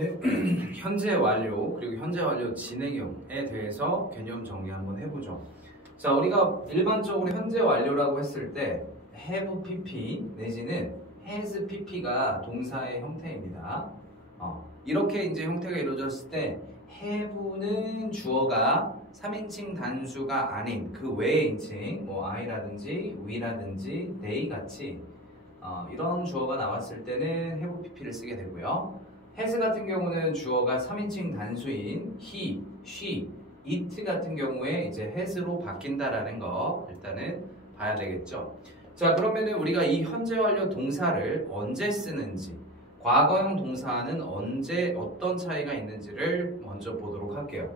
네, 현재 완료 그리고 현재 완료 진행형에 대해서 개념 정리 한번 해보죠. 자, 우리가 일반적으로 현재 완료라고 했을 때 have pp 내지는 has pp가 동사의 형태입니다. 이렇게 이제 형태가 이루어졌을 때 have는 주어가 3인칭 단수가 아닌 그 외의 인칭 뭐 I라든지 we라든지 they 같이 이런 주어가 나왔을 때는 have pp를 쓰게 되고요. has 같은 경우는 주어가 3인칭 단수인 he, she, it 같은 경우에 이제 has로 바뀐다라는 거 일단은 봐야 되겠죠. 자, 그러면은 우리가 이 현재 완료 동사를 언제 쓰는지, 과거형 동사는 언제 어떤 차이가 있는지를 먼저 보도록 할게요.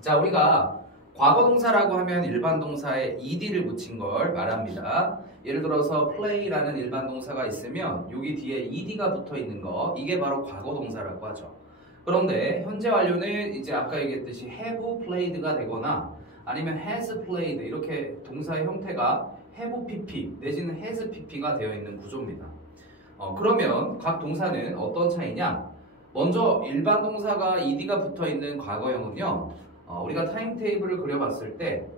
자, 우리가 과거 동사라고 하면 일반 동사에 ed를 붙인 걸 말합니다. 예를 들어서 play라는 일반 동사가 있으면 여기 뒤에 ed가 붙어 있는 거, 이게 바로 과거 동사라고 하죠. 그런데 현재 완료는 이제 아까 얘기했듯이 have played가 되거나 아니면 has played 이렇게 동사의 형태가 have pp 내지는 has pp가 되어 있는 구조입니다. 그러면 각 동사는 어떤 차이냐? 먼저 일반 동사가 ed가 붙어 있는 과거형은요, 우리가 타임테이블을 그려봤을 때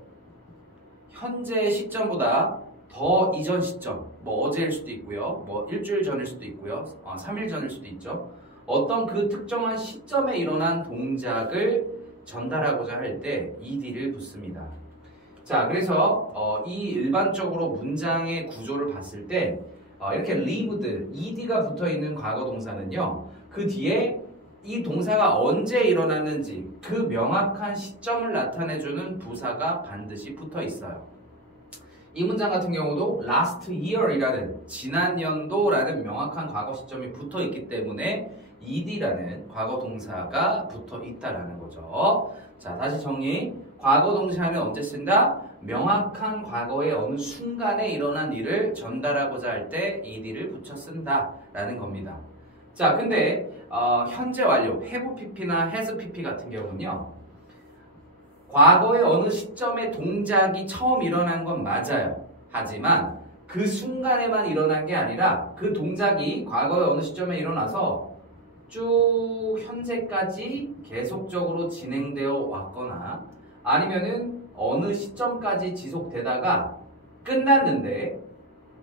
현재 시점보다 더 이전 시점, 뭐 어제일 수도 있고요, 뭐 일주일 전일 수도 있고요, 3일 전일 수도 있죠. 어떤 그 특정한 시점에 일어난 동작을 전달하고자 할 때 ed를 붙습니다. 자, 그래서 이 일반적으로 문장의 구조를 봤을 때 이렇게 lived, ed가 붙어 있는 과거 동사는요, 그 뒤에 이 동사가 언제 일어났는지 그 명확한 시점을 나타내주는 부사가 반드시 붙어 있어요. 이 문장 같은 경우도 last year이라는 지난 연도라는 명확한 과거 시점이 붙어 있기 때문에 ed라는 과거 동사가 붙어 있다라는 거죠. 자, 다시 정리. 과거 동사는 언제 쓴다? 명확한 과거의 어느 순간에 일어난 일을 전달하고자 할 때 ed를 붙여 쓴다라는 겁니다. 자, 근데 현재 완료, have pp나 has pp 같은 경우는요, 과거의 어느 시점에 동작이 처음 일어난 건 맞아요. 하지만 그 순간에만 일어난 게 아니라 그 동작이 과거의 어느 시점에 일어나서 쭉 현재까지 계속적으로 진행되어 왔거나 아니면은 어느 시점까지 지속되다가 끝났는데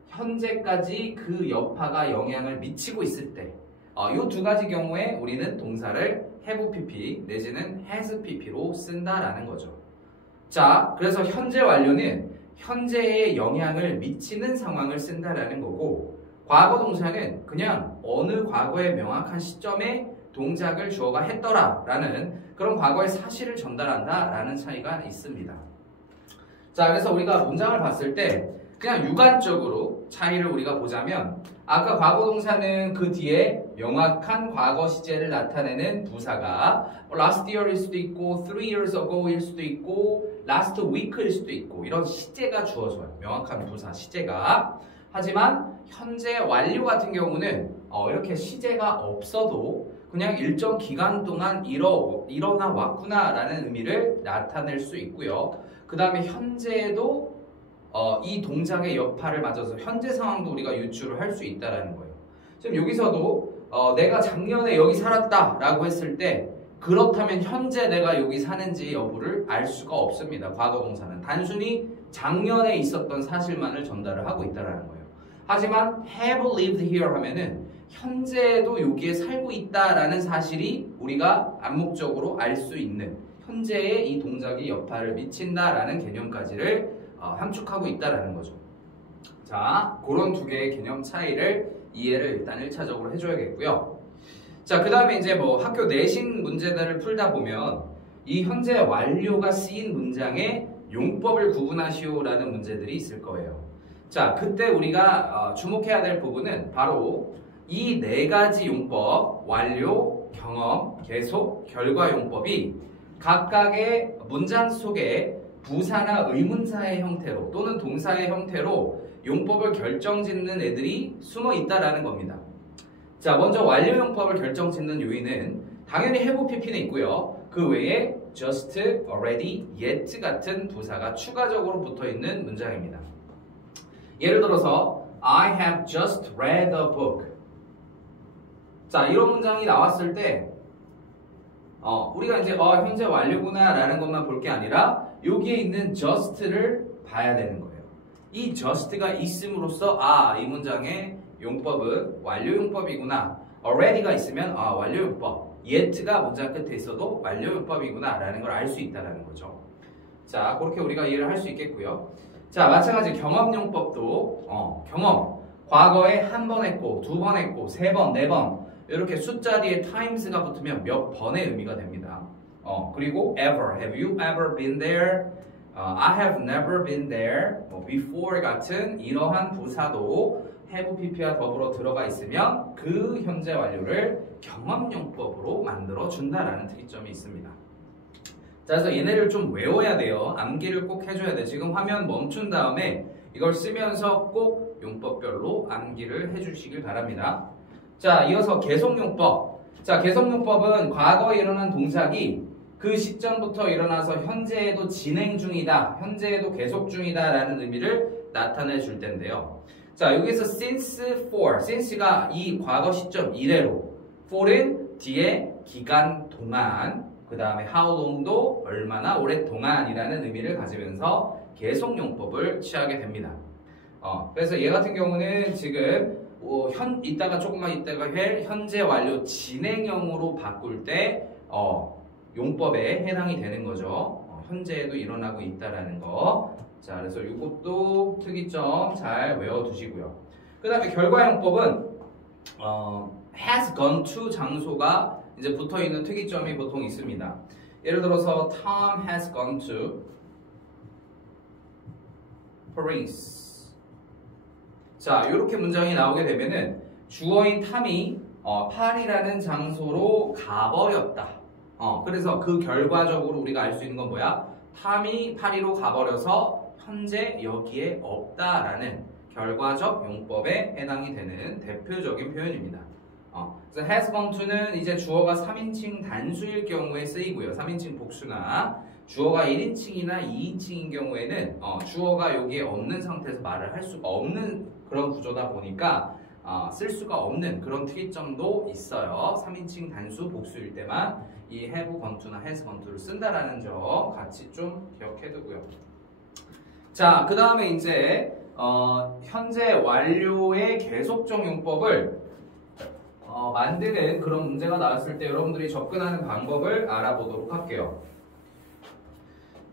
현재까지 그 여파가 영향을 미치고 있을 때, 이 두 가지 경우에 우리는 동사를 have pp 내지는 has pp로 쓴다라는 거죠. 자, 그래서 현재 완료는 현재에 영향을 미치는 상황을 쓴다라는 거고, 과거 동사는 그냥 어느 과거의 명확한 시점에 동작을 주어가 했더라라는 그런 과거의 사실을 전달한다라는 차이가 있습니다. 자, 그래서 우리가 문장을 봤을 때 그냥 육안적으로 차이를 우리가 보자면, 아까 과거 동사는 그 뒤에 명확한 과거 시제를 나타내는 부사가 last year일 수도 있고 3 years ago일 수도 있고 last week일 수도 있고 이런 시제가 주어져요. 명확한 부사 시제가. 하지만 현재 완료 같은 경우는 이렇게 시제가 없어도 그냥 일정 기간 동안 일어나 왔구나 라는 의미를 나타낼 수 있고요. 그 다음에 현재에도 이 동작의 여파를 맞아서 현재 상황도 우리가 유추를 할 수 있다는 거예요. 지금 여기서도 내가 작년에 여기 살았다 라고 했을 때 그렇다면 현재 내가 여기 사는지 여부를 알 수가 없습니다. 과거 동사는 단순히 작년에 있었던 사실만을 전달을 하고 있다는 거예요. 하지만 have lived here 하면은 현재에도 여기에 살고 있다라는 사실이 우리가 암묵적으로 알 수 있는 현재에 이 동작이 여파를 미친다라는 개념까지를 함축하고 있다라는 거죠. 자, 그런 두 개의 개념 차이를 이해를 일단 1차적으로 해줘야겠고요. 자, 그 다음에 이제 뭐 학교 내신 문제들을 풀다 보면 이 현재 완료가 쓰인 문장의 용법을 구분하시오라는 문제들이 있을 거예요. 자, 그때 우리가 주목해야 될 부분은 바로 이 네 가지 용법, 완료, 경험, 계속, 결과 용법이 각각의 문장 속에 부사나 의문사의 형태로 또는 동사의 형태로 용법을 결정짓는 애들이 숨어 있다라는 겁니다. 자, 먼저 완료 용법을 결정짓는 요인은 당연히 have pp는 있고요. 그 외에 just, already, yet 같은 부사가 추가적으로 붙어있는 문장입니다. 예를 들어서 I have just read a book. 자, 이런 문장이 나왔을 때 우리가 이제 현재 완료구나 라는 것만 볼 게 아니라 여기에 있는 just를 봐야 되는 거예요. 이 just가 있음으로써 이 문장의 용법은 완료 용법이구나. already가 있으면 완료 용법. yet가 문장 끝에 있어도 완료 용법이구나 라는 걸 알 수 있다는 거죠. 자, 그렇게 우리가 이해를 할 수 있겠고요. 자, 마찬가지 경험 용법도 경험. 과거에 한 번 했고, 두 번 했고, 세 번, 네 번 이렇게 숫자 뒤에 times가 붙으면 몇 번의 의미가 됩니다. 그리고 ever, have you ever been there? I have never been there. before 같은 이러한 부사도 have pp와 더불어 들어가 있으면 그 현재 완료를 경험용법으로 만들어 준다라는 특이점이 있습니다. 자, 그래서 얘네를 좀 외워야 돼요. 암기를 꼭 해줘야 돼. 지금 화면 멈춘 다음에 이걸 쓰면서 꼭 용법별로 암기를 해주시길 바랍니다. 자, 이어서 계속용법. 자, 계속용법은 과거에 일어난 동작이 그 시점부터 일어나서 현재에도 진행 중이다, 현재에도 계속 중이다 라는 의미를 나타내 줄 텐데요. 자, 여기서 since for, since가 이 과거 시점 이래로, for은 뒤에 기간 동안, 그 다음에 how long도 얼마나 오랫동안이라는 의미를 가지면서 계속용법을 취하게 됩니다. 그래서 얘 같은 경우는 지금 이따가 조금만 이따가 현재 완료 진행형으로 바꿀 때 용법에 해당이 되는 거죠. 현재에도 일어나고 있다라는 거. 자, 그래서 이것도 특이점 잘 외워두시고요. 그 다음에 결과용법은 has gone to 장소가 이제 붙어있는 특이점이 보통 있습니다. 예를 들어서 Tom has gone to Paris. 자, 이렇게 문장이 나오게 되면은 주어인 탐이 파리라는 장소로 가버렸다. 그래서 그 결과적으로 우리가 알 수 있는 건 뭐야? 탐이 파리로 가버려서 현재 여기에 없다라는 결과적 용법에 해당이 되는 대표적인 표현입니다. 그래서 has gone to는 이제 주어가 3인칭 단수일 경우에 쓰이고요. 3인칭 복수나 주어가 1인칭이나 2인칭인 경우에는 주어가 여기에 없는 상태에서 말을 할 수가 없는 그런 구조다 보니까 쓸 수가 없는 그런 특이점도 있어요. 3인칭 단수 복수일 때만 이 have gone to나 has gone to를 쓴다라는 점 같이 좀 기억해 두고요. 자, 그 다음에 이제 현재 완료의 계속적 용법을 만드는 그런 문제가 나왔을 때 여러분들이 접근하는 방법을 알아보도록 할게요.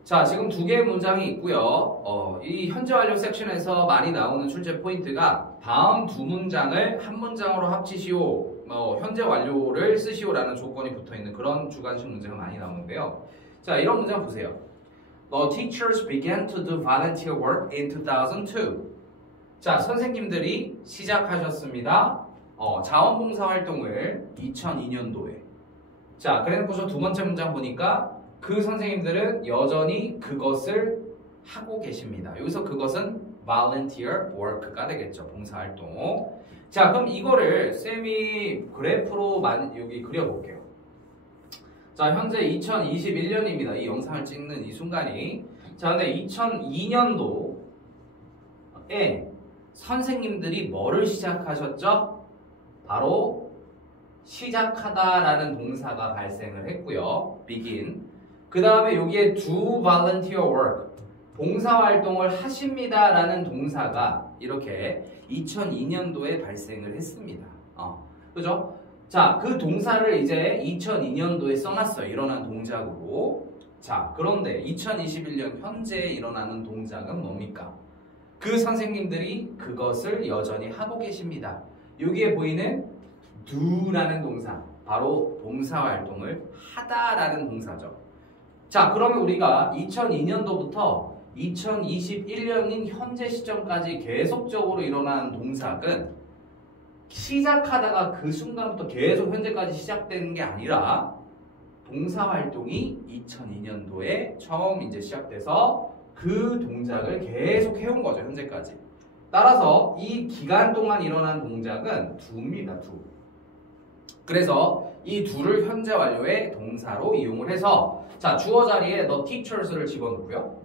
자, 지금 두 개의 문장이 있고요. 이 현재 완료 섹션에서 많이 나오는 출제 포인트가 다음 두 문장을 한 문장으로 합치시오, 현재 완료를 쓰시오라는 조건이 붙어있는 그런 주관식 문제가 많이 나오는데요. 자, 이런 문장 보세요. The teachers began to do volunteer work in 2002. 자, 선생님들이 시작하셨습니다. 자원봉사 활동을 2002년도에. 자, 그래놓고서 두 번째 문장 보니까 그 선생님들은 여전히 그것을 하고 계십니다. 여기서 그것은 volunteer work가 되겠죠. 봉사활동. 자, 그럼 이거를 쌤이 그래프로 여기 그려볼게요. 자, 현재 2021년입니다. 이 영상을 찍는 이 순간이. 자, 근데 2002년도에 선생님들이 뭐를 시작하셨죠? 바로 시작하다라는 동사가 발생을 했고요. begin. 그 다음에 여기에 do volunteer work, 봉사활동을 하십니다라는 동사가 이렇게 2002년도에 발생을 했습니다. 그죠? 자, 그 동사를 이제 2002년도에 써놨어요. 일어난 동작으로. 자, 그런데 2021년 현재에 일어나는 동작은 뭡니까? 그 선생님들이 그것을 여전히 하고 계십니다. 여기에 보이는 do라는 동사, 바로 봉사활동을 하다라는 동사죠. 자, 그러면 우리가 2002년도부터 2021년인 현재 시점까지 계속적으로 일어나는 동작은 시작하다가 그 순간부터 계속 현재까지 시작되는 게 아니라 봉사활동이 2002년도에 처음 이제 시작돼서 그 동작을 계속 해온 거죠, 현재까지. 따라서 이 기간 동안 일어난 동작은 do입니다, do. 그래서 이 do를 현재 완료의 동사로 이용을 해서 자, 주어 자리에 the teachers를 집어넣고요.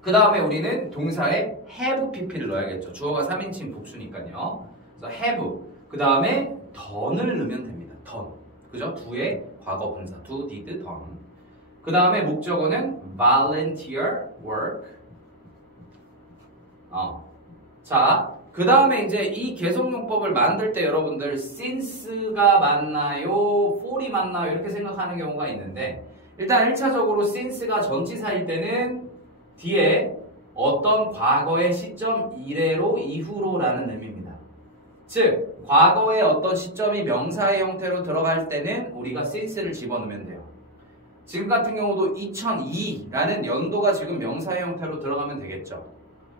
그 다음에 우리는 동사에 have pp를 넣어야겠죠. 주어가 3인칭 복수니까요. 그래서 have, 그 다음에 done을 넣으면 됩니다. done. 그죠? do의 과거 분사 do, did, done. 그 다음에 목적어는 volunteer work. 자, 그 다음에 이제 이 계속용법을 만들 때 여러분들 since가 맞나요? for이 맞나요? 이렇게 생각하는 경우가 있는데 일단 1차적으로 since가 전치사일 때는 뒤에 어떤 과거의 시점 이래로 이후로라는 의미입니다. 즉 과거의 어떤 시점이 명사의 형태로 들어갈 때는 우리가 since를 집어넣으면 돼요. 지금 같은 경우도 2002라는 연도가 지금 명사의 형태로 들어가면 되겠죠.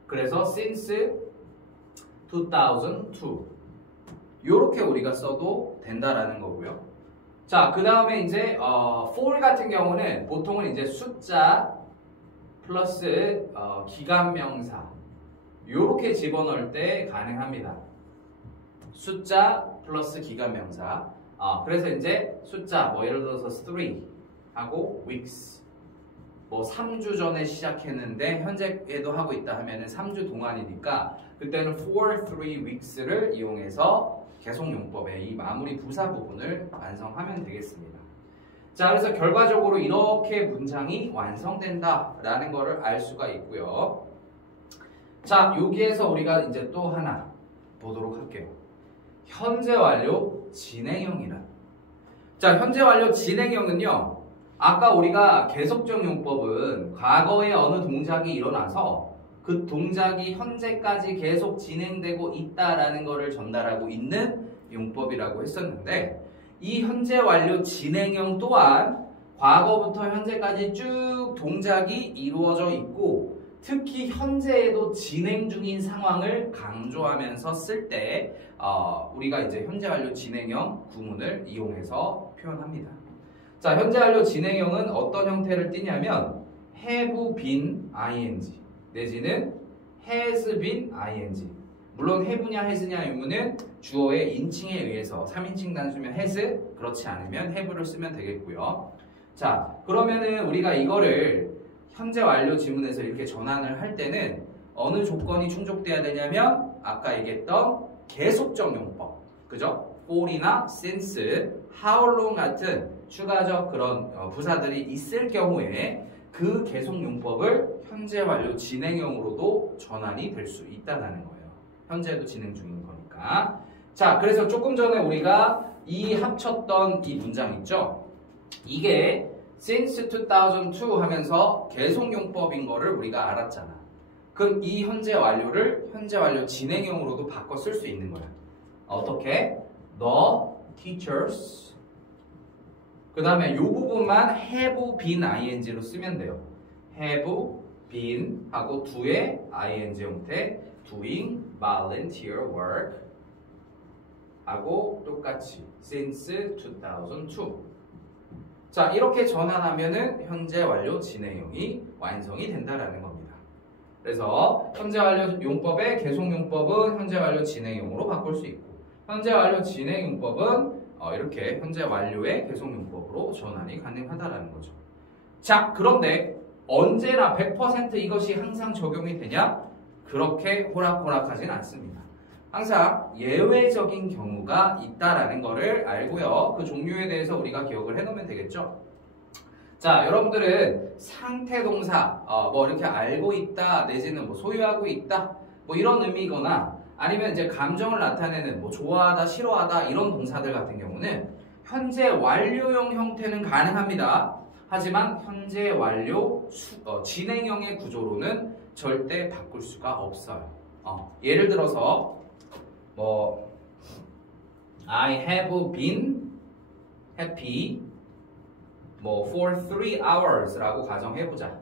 그래서 since 2002 이렇게 우리가 써도 된다라는 거고요. 자, 그 다음에 이제 for 같은 경우는 보통은 이제 숫자 플러스 기간명사 이렇게 집어넣을 때 가능합니다. 숫자 플러스 기간명사. 그래서 이제 숫자 뭐 예를 들어서 3 하고 weeks 뭐 3주 전에 시작했는데 현재에도 하고 있다 하면은 3주 동안이니까 그때는 for 3 weeks를 이용해서 계속용법의 이 마무리 부사 부분을 완성하면 되겠습니다. 자, 그래서 결과적으로 이렇게 문장이 완성된다라는 것을 알 수가 있고요. 자, 여기에서 우리가 이제 또 하나 보도록 할게요. 현재 완료 진행형이란. 자, 현재 완료 진행형은요. 아까 우리가 계속적 용법은 과거에 어느 동작이 일어나서 그 동작이 현재까지 계속 진행되고 있다라는 것을 전달하고 있는 용법이라고 했었는데 이 현재 완료 진행형 또한 과거부터 현재까지 쭉 동작이 이루어져 있고 특히 현재에도 진행 중인 상황을 강조하면서 쓸 때 우리가 이제 현재 완료 진행형 구문을 이용해서 표현합니다. 자, 현재 완료 진행형은 어떤 형태를 띠냐면 have been ing 내지는 has been ing. 물론 have냐 has냐 의문은 주어의 인칭에 의해서 3인칭 단수면 has, 그렇지 않으면 have를 쓰면 되겠고요. 자, 그러면은 우리가 이거를 현재 완료 지문에서 이렇게 전환을 할 때는 어느 조건이 충족돼야 되냐면 아까 얘기했던 계속적 용법, 그죠? for이나 since, how long 같은 추가적 그런 부사들이 있을 경우에 그 계속 용법을 현재 완료 진행형으로도 전환이 될 수 있다는 거예요. 현재도 진행 중인 거니까. 자, 그래서 조금 전에 우리가 이 합쳤던 이 문장 있죠? 이게 since 2002 하면서 계속용법인 거를 우리가 알았잖아. 그럼 이 현재 완료를 현재 완료 진행형으로도 바꿔 쓸 수 있는 거야. 어떻게? The teachers. 그 다음에 이 부분만 have been ing로 쓰면 돼요. have been 하고 do의 ing 형태 doing volunteer work 하고 똑같이 since 2002. 자, 이렇게 전환하면은 현재 완료 진행형이 완성이 된다라는 겁니다. 그래서 현재 완료 용법의 계속 용법은 현재 완료 진행형으로 바꿀 수 있고 현재 완료 진행 용법은 이렇게 현재 완료의 계속 용법으로 전환이 가능하다라는 거죠. 자, 그런데 언제나 100% 이것이 항상 적용이 되냐? 그렇게 호락호락하진 않습니다. 항상 예외적인 경우가 있다라는 거를 알고요. 그 종류에 대해서 우리가 기억을 해놓으면 되겠죠. 자, 여러분들은 상태 동사 뭐 이렇게 알고 있다 내지는 뭐 소유하고 있다 뭐 이런 의미거나 아니면 이제 감정을 나타내는 뭐 좋아하다 싫어하다 이런 동사들 같은 경우는 현재 완료형 형태는 가능합니다. 하지만 현재 완료 진행형의 구조로는 절대 바꿀 수가 없어요. 예를 들어서 뭐 I have been happy 뭐 for 3 hours 라고 가정해보자.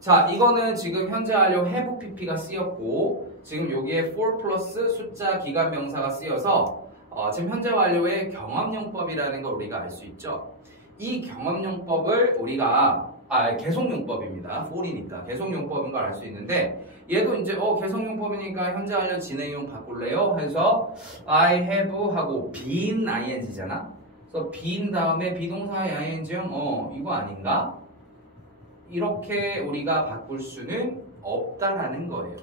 자, 이거는 지금 현재 완료 have pp가 쓰였고 지금 여기에 for 플러스 숫자 기간 명사가 쓰여서 지금 현재 완료의 경험용법이라는 걸 우리가 알 수 있죠. 이 경험용법을 우리가 계속용법입니다. for이니까 계속용법인 걸 알 수 있는데 얘도 이제 계속용법이니까 현재 완료 진행용 바꿀래요? 해서 I have 하고 been ing잖아. 그래서 been 다음에 비동사의 ing형 이거 아닌가? 이렇게 우리가 바꿀 수는 없다라는 거예요.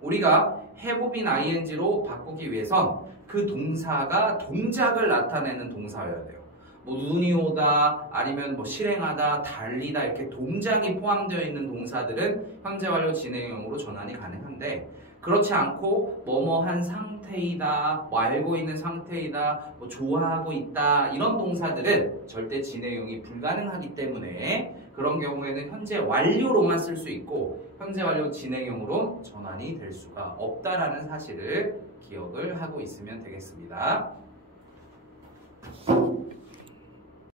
우리가 have been ing로 바꾸기 위해선 그 동사가 동작을 나타내는 동사여야 돼요. 뭐 눈이 오다 아니면 뭐 실행하다 달리다 이렇게 동작이 포함되어 있는 동사들은 현재 완료 진행형으로 전환이 가능한데 그렇지 않고 뭐뭐한 상태이다, 뭐 알고 있는 상태이다, 뭐 좋아하고 있다 이런 동사들은 절대 진행형이 불가능하기 때문에 그런 경우에는 현재 완료로만 쓸 수 있고 현재 완료 진행형으로 전환이 될 수가 없다라는 사실을 기억을 하고 있으면 되겠습니다.